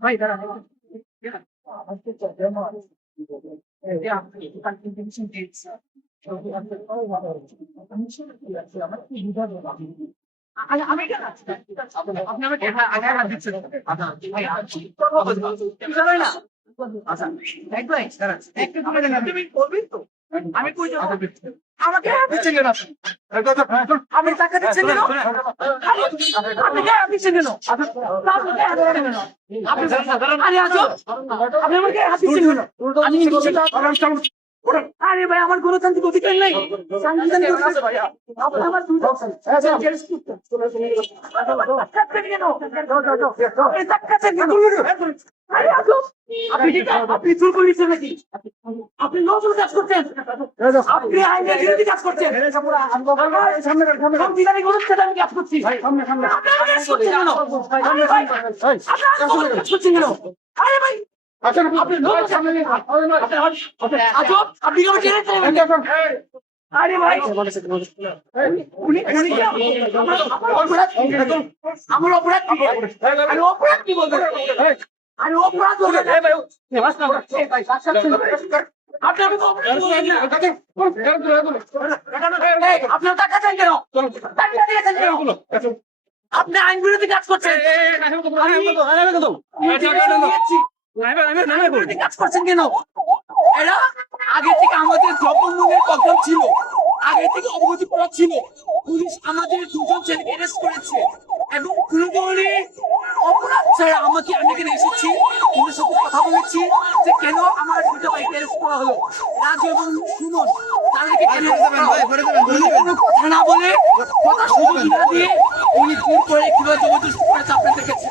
ভাই দাঁড়া আমি কেন আপনি আমাকে আগে হাত দিচ্ছেন ভাই না আচ্ছা এক ভাই দাঁড়া একটু দূরে যান তুমি করবেন তো আমি কই যাব আমাকে হাত দিচ্ছেন কেন আমি টাকা দিচ্ছেন কেন আপনি হাত দিচ্ছেন কেন আপনি আরে আজব আপনি আমাকে হাত দিচ্ছেন কেন আরে ভাই আমার গণতান্ত্রিক অধিকার নাই সাংবিধানিক আপনি চুল করে নিচ্ছেন নাকি আপনি নতুন কাজ করছেন আপনি আইনের বিরোধী কাজ করছেন সংবিধানিক অনুষ্ঠানে আমি কাজ করছি করছেন কেন আরে ভাই আপনি আরে ভাই আমার অপরাধ কি বলবেন আমি অপরাধ আপনার টাকা চান কেন আপনি আইন বিরোধী কাজ করছেন কাজ করছেন কেন এরা আগে থেকে আমাদের দ্রব্যমূল্যের কদম ছিল আগে থেকে অবগতি করা ছিল পুলিশ আমাদের দুজন ছেলেকে অ্যারেস্ট করেছে এবং কোনো ধরনের অপরাধ ছাড়া আমি এখানে এসেছি ওদের সাথে কথা বলেছি যে কেন আমার দুটো বাইক অ্যারেস্ট করা হলো রাজু এবং সুমন তাদেরকে কথা না বলে কথা সুযোগ না দিয়ে উনি জোর করে কিভাবে জবরদস্তি করেছে আপনার দেখেছে